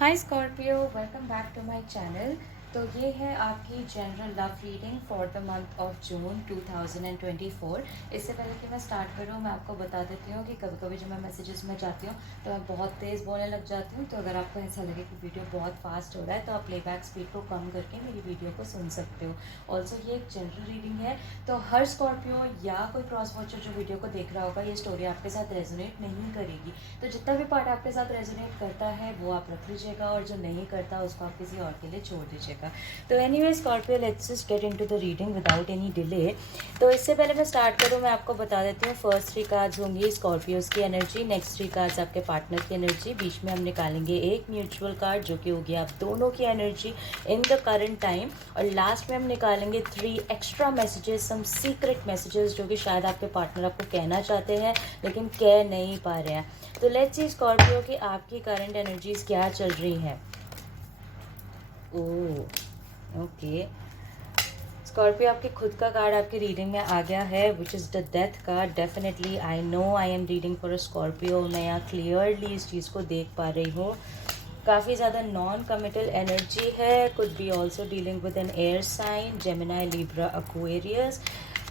Hi Scorpio, welcome back to my channel. तो ये है आपकी general love reading for the month of June 2024। इससे पहले कि मैं स्टार्ट करूँ, मैं आपको बता देती हूँ कि कभी कभी जब मैं मैसेजेस में जाती हूँ तो मैं बहुत तेज़ बोलने लग जाती हूँ। तो अगर आपको ऐसा लगे कि वीडियो बहुत फास्ट हो रहा है तो आप प्लेबैक स्पीड को कम करके मेरी वीडियो को सुन सकते हो। ऑल्सो ये एक जनरल रीडिंग है, तो हर स्कॉर्पियो या कोई क्रॉस वॉचर जो वीडियो को देख रहा होगा, ये स्टोरी आपके साथ रेजोनेट नहीं करेगी। तो जितना भी पार्ट आपके साथ रेजोनेट करता है वो आप रख लीजिएगा, और जो नहीं करता उसको आप किसी और के लिए छोड़ दीजिएगा। तो anyway Scorpio, let's just get into the reading without any delay. तो इससे पहले मैं स्टार्ट करूँ, मैं आपको बता देती हूँ फर्स्ट 3 कार्ड्स होंगी स्कॉर्पियोज की एनर्जी, नेक्स्ट 3 कार्ड्स आपके पार्टनर की एनर्जी, बीच में हम निकालेंगे एक म्यूचुअल कार्ड जो कि होगी आप दोनों की energy in the current time, और लास्ट में हम निकालेंगे 3 extra messages, some secret messages जो कि शायद आपके पार्टनर आपको कहना चाहते हैं लेकिन कह नहीं पा रहे हैं। तो लेट्स सी स्कॉर्पियो की आपकी करंट एनर्जीज क्या चल रही हैं। ओह ओके, स्कॉर्पियो आपके खुद का कार्ड आपकी रीडिंग में आ गया है, which is the death card. Definitely I know I am reading for a Scorpio. मैं यहाँ क्लियरली इस चीज़ को देख पा रही हूँ। काफ़ी ज़्यादा नॉन कमिटल एनर्जी है, could be also dealing with an air sign, Gemini, Libra, Aquarius.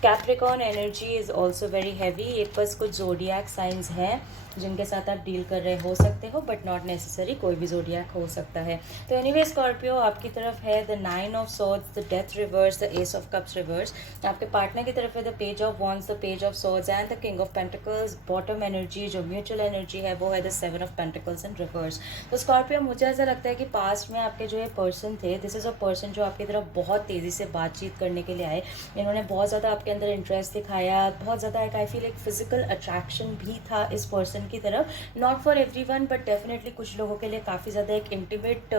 Capricorn energy is also very heavy. एक बस कुछ जोडियाक साइंस हैं जिनके साथ आप डील कर रहे हो सकते हो, बट नॉट नेसेसरी, कोई भी जोडियाक हो सकता है। तो एनीवे स्कॉर्पियो, आपकी तरफ है the 9 of swords, the death reverse, the S of cups reverse. आपके पार्टनर की तरफ है the page of wands, the page of swords and the king of pentacles. Bottom energy जो म्यूचुअल एनर्जी है वो है the 7 of pentacles in reverse. तो Scorpio, मुझे ऐसा लगता है कि पास्ट में आपके जो ये पर्सन थे, दिस इज़ अ पर्सन जो आपकी तरफ बहुत तेज़ी से बातचीत करने के लिए आए। इन्होंने बहुत ज़्यादा आपके अंदर इंटरेस्ट दिखाया, बहुत ज़्यादा एक आई फील एक फिजिकल अट्रैक्शन भी था इस पर्सन की तरफ। Not for everyone but definitely कुछ लोगों के लिए काफ़ी ज़्यादा एक इंटीमेट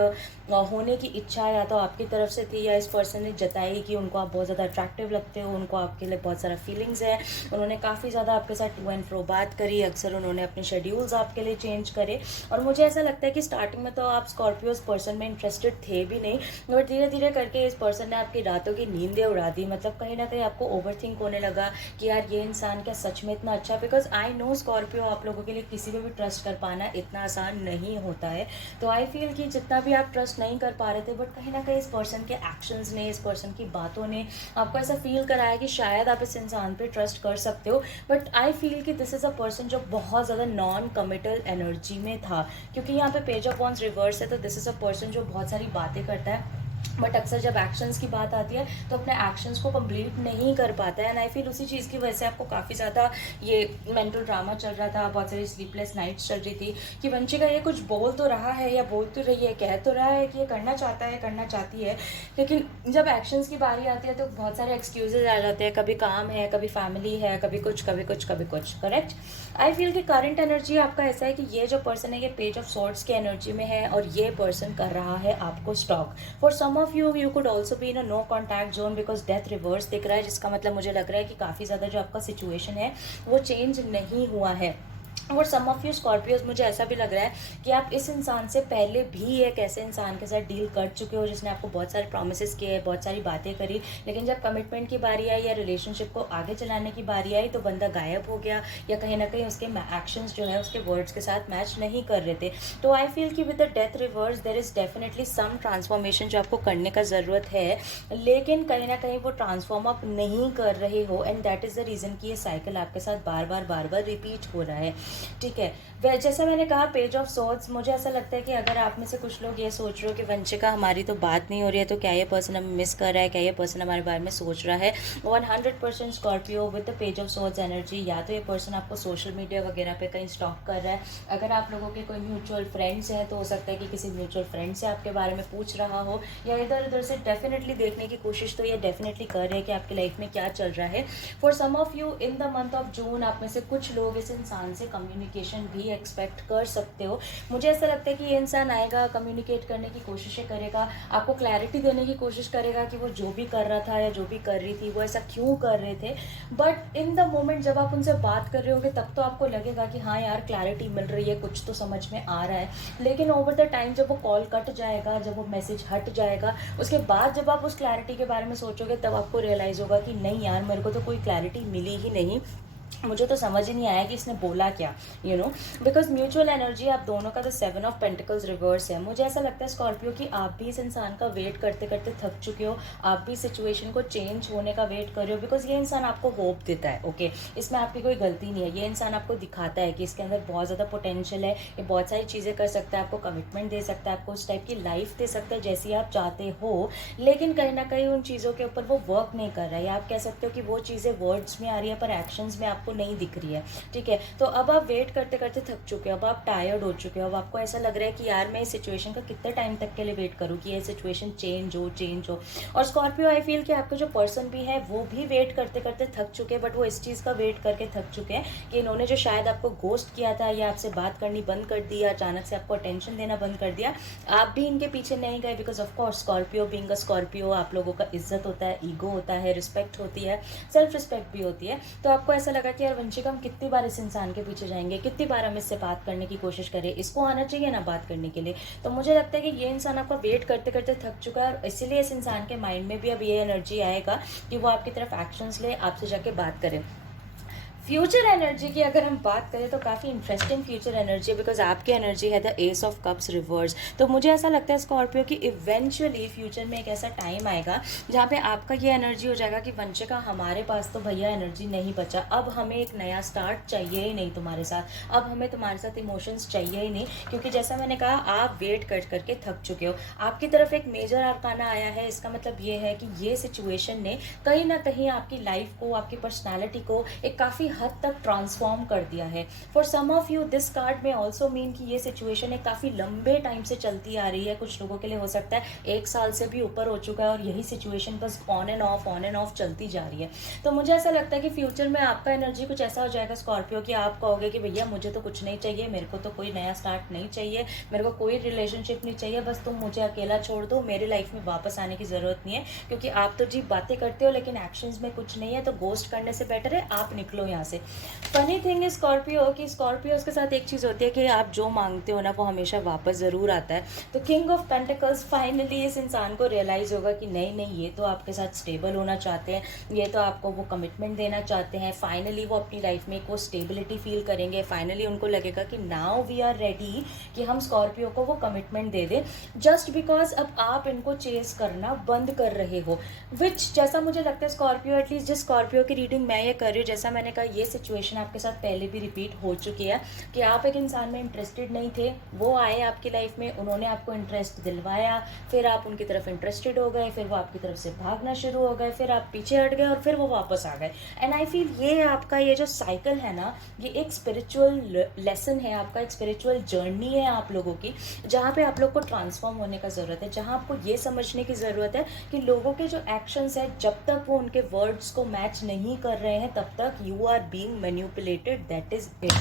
होने की इच्छा या तो आपकी तरफ से थी या इस पर्सन ने जताई कि उनको आप बहुत ज़्यादा अट्रैक्टिव लगते हो, उनको आपके लिए बहुत सारा फीलिंग्स है। उन्होंने काफ़ी ज़्यादा आपके साथ टू एंड फ्रो बात करी, अक्सर उन्होंने अपने शेड्यूल्स आपके लिए चेंज करे। और मुझे ऐसा लगता है कि स्टार्टिंग में तो आप स्कॉर्पियो इस पर्सन में इंटरेस्टेड थे भी नहीं, बट धीरे धीरे करके इस पर्सन ने आपकी रातों की नींदें उड़ा दी। मतलब कहीं ना कहीं आपको ओवर थिंक होने लगा कि यार ये इंसान क्या सच में इतना अच्छा, बिकॉज आई नो स्कॉर्पियो, आप लोगों के लिए किसी पे भी ट्रस्ट कर पाना इतना आसान नहीं होता है। तो आई फील कि जितना भी आप ट्रस्ट नहीं कर पा रहे थे, बट कहीं ना कहीं इस पर्सन के एक्शंस ने, इस पर्सन की बातों ने आपको ऐसा फील कराया कि शायद आप इस इंसान पे ट्रस्ट कर सकते हो। बट आई फील कि दिस इज़ अ पर्सन जो बहुत ज़्यादा नॉन कमिटल एनर्जी में था, क्योंकि यहाँ पे पेज ऑफ वॉन्ड्स रिवर्स है। तो दिस इज़ अ पर्सन जो बहुत सारी बातें करता है, बट अक्सर जब एक्शंस की बात आती है तो अपने एक्शंस को कंप्लीट नहीं कर पाता है। एंड आई फील उसी चीज़ की वजह से आपको काफ़ी ज़्यादा ये मेंटल ड्रामा चल रहा था, बहुत सारी स्लीपलेस नाइट्स चल रही थी कि वंशिका ये कुछ बोल तो रहा है या बोल तो रही है, कह तो रहा है कि ये करना चाहता है, करना चाहती है, लेकिन जब एक्शंस की बारी आती है तो बहुत सारे एक्सक्यूजेज आ जाते हैं। कभी काम है, कभी फैमिली है, कभी कुछ कभी कुछ कभी कुछ। करेक्ट। आई फील कि करंट एनर्जी आपका ऐसा है कि ये जो पर्सन है ये पेज ऑफ सॉर्ड्स की एनर्जी में है, और ये पर्सन कर रहा है आपको stalk. For some of you could also be in a no contact zone, because death reverse दिख रहा है, जिसका मतलब मुझे लग रहा है कि काफ़ी ज़्यादा जो आपका सिचुएशन है वो चेंज नहीं हुआ है। और सम ऑफ यू स्कॉर्पियोज, मुझे ऐसा भी लग रहा है कि आप इस इंसान से पहले भी एक ऐसे इंसान के साथ डील कर चुके हो जिसने आपको बहुत सारे प्रोमिस किए, बहुत सारी बातें करी, लेकिन जब कमिटमेंट की बारी आई या रिलेशनशिप को आगे चलाने की बारी आई तो बंदा गायब हो गया, या कहीं ना कहीं उसके एक्शंस जो है उसके वर्ड्स के साथ मैच नहीं कर रहे थे। तो आई फील कि with the death reverse there is definitely some transformation जो आपको करने का ज़रूरत है, लेकिन कहीं ना कहीं वो ट्रांसफॉर्म आप नहीं कर रहे हो, and that is the reason कि ये साइकिल आपके साथ बार बार रिपीट हो रहा है। ठीक है, वह जैसा मैंने कहा पेज ऑफ सॉर्ड्स, मुझे ऐसा लगता है कि अगर आप में से कुछ लोग ये सोच रहे हो कि वंशिका हमारी तो बात नहीं हो रही है, तो क्या ये पर्सन हमें मिस कर रहा है, क्या ये पर्सन हमारे बारे में सोच रहा है, 100% Scorpio with the page of swords energy, या तो ये पर्सन आपको सोशल मीडिया वगैरह पे कहीं स्टॉक कर रहा है। अगर आप लोगों के कोई म्यूचुअल फ्रेंड्स हैं तो हो सकता है कि किसी म्यूचुअल फ्रेंड से आपके बारे में पूछ रहा हो, या इधर उधर से डेफिनेटली देखने की कोशिश तो ये डेफिनेटली कर रहे हैं कि आपकी लाइफ में क्या चल रहा है। For some of you in the month of June, आप में से कुछ लोग इस इंसान से कम्युनिकेशन भी एक्सपेक्ट कर सकते हो। मुझे ऐसा लगता है कि ये इंसान आएगा, कम्युनिकेट करने की कोशिशें करेगा, आपको क्लैरिटी देने की कोशिश करेगा कि वो जो भी कर रहा था या जो भी कर रही थी वो ऐसा क्यों कर रहे थे। बट इन द मोमेंट जब आप उनसे बात कर रहे होगे तब तो आपको लगेगा कि हाँ यार क्लैरिटी मिल रही है, कुछ तो समझ में आ रहा है। लेकिन ओवर द टाइम जब वो कॉल कट जाएगा, जब वो मैसेज हट जाएगा, उसके बाद जब आप उस क्लैरिटी के बारे में सोचोगे तब आपको रियलाइज़ होगा कि नहीं यार, मेरे को तो कोई क्लैरिटी मिली ही नहीं। मुझे तो समझ ही नहीं आया कि इसने बोला क्या, बिकॉज म्यूचुअल एनर्जी आप दोनों का द 7 ऑफ पेंटिकल्स रिवर्स है। मुझे ऐसा लगता है स्कॉर्पियो कि आप भी इस इंसान का वेट करते करते थक चुके हो, आप भी सिचुएशन को चेंज होने का वेट कर रहे हो, बिकॉज ये इंसान आपको होप देता है। ओके, इसमें आपकी कोई गलती नहीं है। ये इंसान आपको दिखाता है कि इसके अंदर बहुत ज़्यादा पोटेंशियल है, ये बहुत सारी चीज़ें कर सकता है, आपको कमिटमेंट दे सकता है, आपको उस टाइप की लाइफ दे सकता है जैसी आप चाहते हो, लेकिन कहीं ना कहीं उन चीज़ों के ऊपर वो वर्क नहीं कर रहा है, या आप कह सकते हो कि वो चीज़ें वर्ड्स में आ रही है पर एक्शंस में आपको नहीं दिख रही है। ठीक है, तो अब आप वेट करते करते थक चुके हो, अब आप टायर्ड हो चुके हो, अब आपको ऐसा लग रहा है कि यार मैं इस सिचुएशन का कितने टाइम तक के लिए वेट करूँ कि ये सिचुएशन चेंज हो। और स्कॉर्पियो, आई फील कि आपके जो पर्सन भी है वो भी वेट करते करते थक चुके हैं, बट वो इस चीज़ का वेट करके थक चुके हैं कि इन्होंने जो शायद आपको गोस्ट किया था या आपसे बात करनी बंद कर दी, अचानक से आपको अटेंशन देना बंद कर दिया, आप भी इनके पीछे नहीं गए। Because of course Scorpio being a Scorpio, आप लोगों का इज्जत होता है, ईगो होता है, रिस्पेक्ट होती है, सेल्फ रिस्पेक्ट भी होती है। तो आपको ऐसा लगा कि यार वंशिका, हम कितनी बार इस इंसान के पीछे जाएंगे, कितनी बार हम इससे बात करने की कोशिश करें, इसको आना चाहिए ना बात करने के लिए। तो मुझे लगता है कि ये इंसान आपका वेट करते करते थक चुका है, और इसीलिए इस इंसान के माइंड में भी अब ये एनर्जी आएगा कि वो आपकी तरफ एक्शंस ले, आपसे जाके बात करे। फ्यूचर एनर्जी की अगर हम बात करें तो काफ़ी इंटरेस्टिंग फ्यूचर एनर्जी है, बिकॉज आपकी एनर्जी है the S of cups reverse. तो मुझे ऐसा लगता है स्कॉर्पियो कि इवेंचुअली फ्यूचर में एक ऐसा टाइम आएगा जहाँ पे आपका ये एनर्जी हो जाएगा कि वंशिका, हमारे पास तो भैया एनर्जी नहीं बचा, अब हमें एक नया स्टार्ट चाहिए ही नहीं तुम्हारे साथ, अब हमें तुम्हारे साथ इमोशंस चाहिए ही नहीं, क्योंकि जैसा मैंने कहा आप वेट कर करके थक चुके हो। आपकी तरफ एक मेजर आर्काना आया है, इसका मतलब ये है कि ये सिचुएशन ने कहीं ना कहीं आपकी लाइफ को, आपकी पर्सनैलिटी को एक काफ़ी हद तक ट्रांसफॉर्म कर दिया है। For some of you this card में ऑल्सो मीन कि ये सिचुएशन एक काफ़ी लंबे टाइम से चलती आ रही है, कुछ लोगों के लिए हो सकता है 1 साल से भी ऊपर हो चुका है, और यही सिचुएशन बस ऑन एंड ऑफ चलती जा रही है। तो मुझे ऐसा लगता है कि फ्यूचर में आपका एनर्जी कुछ ऐसा हो जाएगा स्कॉर्पियो कि आप कहोगे कि भैया मुझे तो कुछ नहीं चाहिए, मेरे को तो कोई नया स्टार्ट नहीं चाहिए, मेरे को कोई रिलेशनशिप नहीं चाहिए, बस तुम मुझे अकेला छोड़ दो, मेरी लाइफ में वापस आने की ज़रूरत नहीं है, क्योंकि आप तो जी बातें करते हो लेकिन एक्शंस में कुछ नहीं है, तो गोस्ट करने से बेटर है आप निकलो यहाँ से। फनी थिंग है स्कॉर्पियो कि स्कॉर्पियोज के साथ एक चीज़ होती है कि आप जो मांगते हो ना वो हमेशा वापस ज़रूर आता है। तो किंग ऑफ पेंटिकल्स फाइनली इस इंसान को रियलाइज़ होगा कि नहीं नहीं, ये तो आपके साथ स्टेबल होना चाहते हैं, ये तो आपको वो कमिटमेंट देना चाहते हैं। फाइनली वो अपनी लाइफ में एक वो स्टेबिलिटी फील करेंगे, फाइनली उनको लगेगा कि नाउ वी आर रेडी कि हम स्कॉर्पियो को वो कमिटमेंट दे दें, जस्ट बिकॉज अब आप इनको चेस करना बंद कर रहे हो। विच जैसा मुझे लगता है स्कॉर्पियो, एटलीस्ट जिस स्कॉर्पियो की रीडिंग मैं ये कर रही हूँ, जैसा मैंने कहा ये सिचुएशन आपके साथ पहले भी रिपीट हो चुकी है कि आप एक इंसान में इंटरेस्टेड नहीं थे, वो आए आपकी लाइफ में, उन्होंने आपको इंटरेस्ट दिलवाया, फिर आप उनकी तरफ इंटरेस्टेड हो गए, फिर वो आपकी तरफ से भागना शुरू हो गए, फिर आप पीछे हट गए और फिर वो वापस आ गए। एंड आई फील ये आपका ये जो साइकिल है ना, ये एक स्पिरिचुअल लेसन है, आपका एक स्पिरिचुअल जर्नी है आप लोगों की, जहाँ पे आप लोग को ट्रांसफॉर्म होने का ज़रूरत है, जहाँ आपको ये समझने की ज़रूरत है कि लोगों के जो एक्शंस है जब तक वो उनके वर्ड्स को मैच नहीं कर रहे हैं तब तक you are being manipulated, that is it.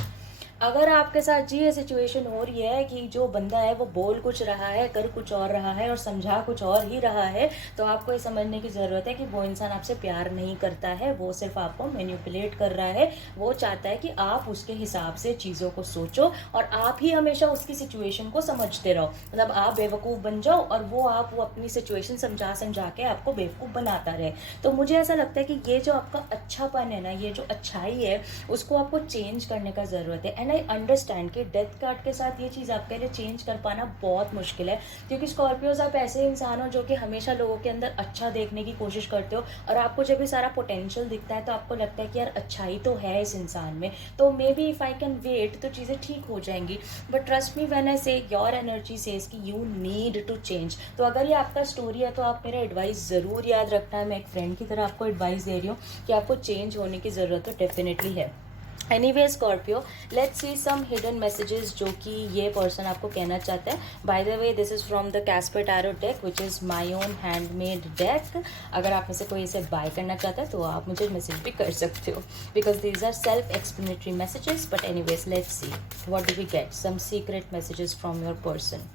अगर आपके साथ जी ये सिचुएशन हो रही है कि जो बंदा है वो बोल कुछ रहा है, कर कुछ और रहा है और समझा कुछ और ही रहा है, तो आपको ये समझने की ज़रूरत है कि वो इंसान आपसे प्यार नहीं करता है, वो सिर्फ आपको मैनिपुलेट कर रहा है। वो चाहता है कि आप उसके हिसाब से चीज़ों को सोचो और आप ही हमेशा उसकी सिचुएशन को समझते रहो, मतलब आप बेवकूफ़ बन जाओ और वो अपनी सिचुएशन समझा समझा के आपको बेवकूफ़ बनाता रहे। तो मुझे ऐसा लगता है कि ये जो आपका अच्छापन है ना, ये जो अच्छाई है, उसको आपको चेंज करने का ज़रूरत है। एंड आई अंडरस्टैंड कि डेथ कार्ड के साथ ये चीज़ आपके लिए चेंज कर पाना बहुत मुश्किल है, क्योंकि स्कॉर्पियोज आप ऐसे इंसान हो जो कि हमेशा लोगों के अंदर अच्छा देखने की कोशिश करते हो, और आपको जब ये सारा पोटेंशियल दिखता है तो आपको लगता है कि यार अच्छाई तो है इस इंसान में, तो may be if I can wait तो चीज़ें ठीक हो जाएंगी। But trust me when I say your energy says कि यू नीड टू चेंज। तो अगर ये आपका स्टोरी है तो आप मेरा एडवाइस ज़रूर याद रखना है, मैं एक फ्रेंड की तरह आपको एडवाइस दे रही हूँ कि आपको चेंज होने की ज़रूरत तो डेफिनेटली है। Anyway Scorpio, let's see some hidden messages जो कि ये पर्सन आपको कहना चाहता है। By the way this is from the Casper tarot deck which is my own handmade deck. अगर आप में से कोई इसे बाय करना चाहता है तो आप मुझे मैसेज भी कर सकते हो, because these are self explanatory messages. But anyways let's see what do we get, some secret messages from your person.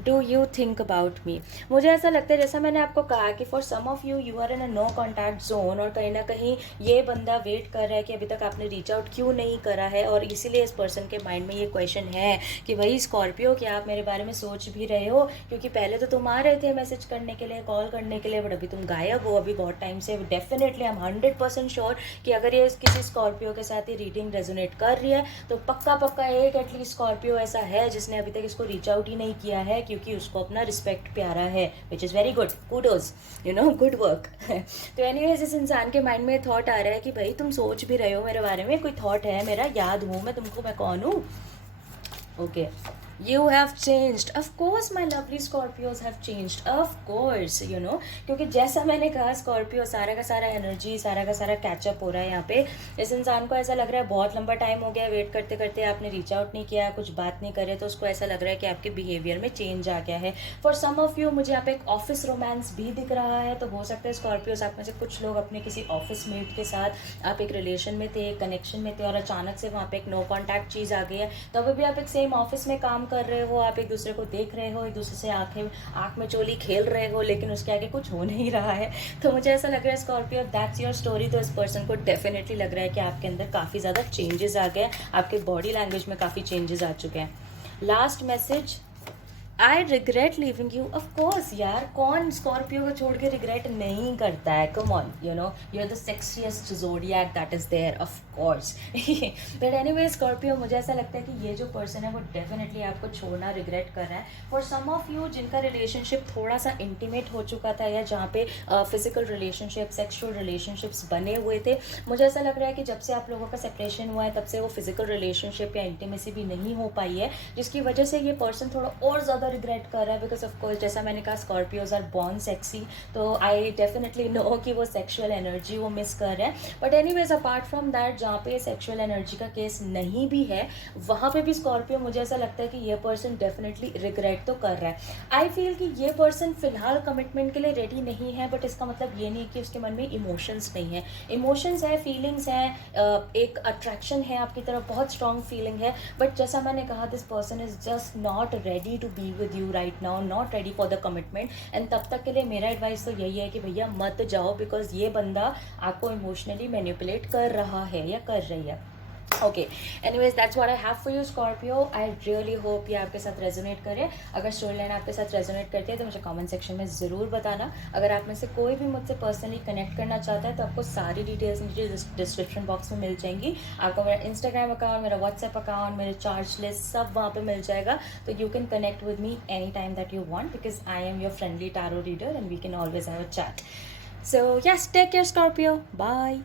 Do you think about me. मुझे ऐसा लगता है, जैसा मैंने आपको कहा कि for some of you you are in a no contact zone, और कहीं ना कहीं ये बंदा वेट कर रहा है कि अभी तक आपने रीच आउट क्यों नहीं करा है, और इसीलिए इस पर्सन के माइंड में ये क्वेश्चन है कि भाई स्कॉर्पियो, क्या आप मेरे बारे में सोच भी रहे हो, क्योंकि पहले तो तुम आ रहे थे मैसेज करने के लिए, कॉल करने के लिए, बट अभी तुम गायब हो अभी बहुत टाइम से। डेफिनेटली आई एम 100% श्योर कि अगर ये किसी स्कॉर्पियो के साथ ये रीडिंग रेजोनेट कर रही है तो पक्का पक्का एक एटलीस्ट स्कॉर्पियो ऐसा है जिसने अभी तक इसको रीच आउट ही नहीं किया है, क्योंकि उसको अपना रिस्पेक्ट प्यारा है, which is very good, kudos, you know, good work. तो एनीवेज इस इंसान के माइंड में थॉट आ रहा है कि भाई तुम सोच भी रहे हो मेरे बारे में, कोई थॉट है मेरा, याद हूँ मैं तुमको, मैं कौन हूँ। Okay, you have changed, of course my lovely Scorpios have changed, of course, you know, क्योंकि जैसा मैंने कहा स्कॉर्पियो सारा का सारा एनर्जी, सारा का सारा कैचअप हो रहा है यहाँ पे। इस इंसान को ऐसा लग रहा है बहुत लंबा टाइम हो गया वेट करते करते, आपने रीच आउट नहीं किया, कुछ बात नहीं करे, तो उसको ऐसा लग रहा है कि आपके बिहेवियर में चेंज आ गया है। फॉर सम ऑफ यू मुझे यहाँ पे एक ऑफिस रोमांस भी दिख रहा है, तो हो सकता है स्कॉर्पियोज आप में से कुछ लोग अपने किसी ऑफिस मेट के साथ आप एक रिलेशन में थे, एक कनेक्शन में थे, और अचानक से वहाँ पे एक नो कॉन्टैक्ट चीज़ आ गई है। तो अभी भी आप एक सेम ऑफिस में काम कर रहे हो, आप एक दूसरे को देख रहे हो, एक दूसरे से आंख में चोली खेल रहे हो, लेकिन उसके आगे कुछ हो नहीं रहा है। तो मुझे ऐसा लग रहा है स्कॉर्पियो, दैट्स योर स्टोरी। तो इस पर्सन को डेफिनेटली लग रहा है कि आपके अंदर काफ़ी ज़्यादा चेंजेस आ गए, आपके बॉडी लैंग्वेज में काफ़ी चेंजेस आ चुके हैं। Last message, I regret living you. Of course यार, कौन स्कॉर्पियो को छोड़ के रिग्रेट नहीं करता है, come on, you know, you are the sexiest zodiac that is there, of course. But anyway Scorpio, मुझे ऐसा लगता है कि ये जो पर्सन है वो डेफिनेटली आपको छोड़ना रिग्रेट कर रहा है। फॉर सम ऑफ यू जिनका रिलेशनशिप थोड़ा सा इंटीमेट हो चुका था, या जहाँ पे फिजिकल रिलेशनशिप, सेक्शुअल रिलेशनशिप्स बने हुए थे, मुझे ऐसा लग रहा है कि जब से आप लोगों का सेपरेशन हुआ है तब से वो फिजिकल रिलेशनशिप या इंटीमेसी भी नहीं हो पाई है, जिसकी वजह से ये पर्सन थोड़ा और ज़्यादा रिग्रेट कर रहा है। बिकॉज ऑफ कोर्स जैसा मैंने कहा स्कॉर्पियोज आर बॉर्न सेक्सी, तो आई डेफिनेटली नो कि वो सेक्शुअल एनर्जी वो मिस कर रहे हैं। But anyways apart from that, जहाँ पे सेक्शुअल एनर्जी का केस नहीं भी है, वहाँ पे भी स्कॉर्पियो मुझे ऐसा लगता है कि ये पर्सन डेफिनेटली रिग्रेट तो कर रहा है। आई फील कि ये पर्सन फिलहाल कमिटमेंट के लिए रेडी नहीं है, बट इसका मतलब ये नहीं कि उसके मन में इमोशंस नहीं है। इमोशंस है, फीलिंग्स हैं, एक अट्रैक्शन है आपकी तरफ, बहुत स्ट्रॉन्ग फीलिंग है, बट जैसा मैंने कहा this person is just not ready to be with you right now, not ready for the commitment. And तब तक के लिए मेरा एडवाइस तो यही है कि भैया मत जाओ, बिकॉज ये बंदा आपको इमोशनली मैनिपुलेट कर रहा है या कर रही है। Okay, anyways that's what I have for you Scorpio. I really hope ये आपके साथ रेजोनेट करे। अगर स्टोरी लाइन आपके साथ रेजोनेट करती है तो मुझे कमेंट सेक्शन में ज़रूर बताना। अगर आप में से कोई भी मुझसे पर्सनली कनेक्ट करना चाहता है तो आपको सारी डिटेल्स नीचे डिस्क्रिप्शन बॉक्स में मिल जाएंगी। आपको मेरा इंस्टाग्राम अकाउंट, मेरा व्हाट्सएप अकाउंट, मेरे चार्ज लिस्ट सब वहाँ पर मिल जाएगा। तो you can connect with me any time that you want, because I am your friendly tarot reader and we can always have a chat. So yes, take care Scorpio, bye.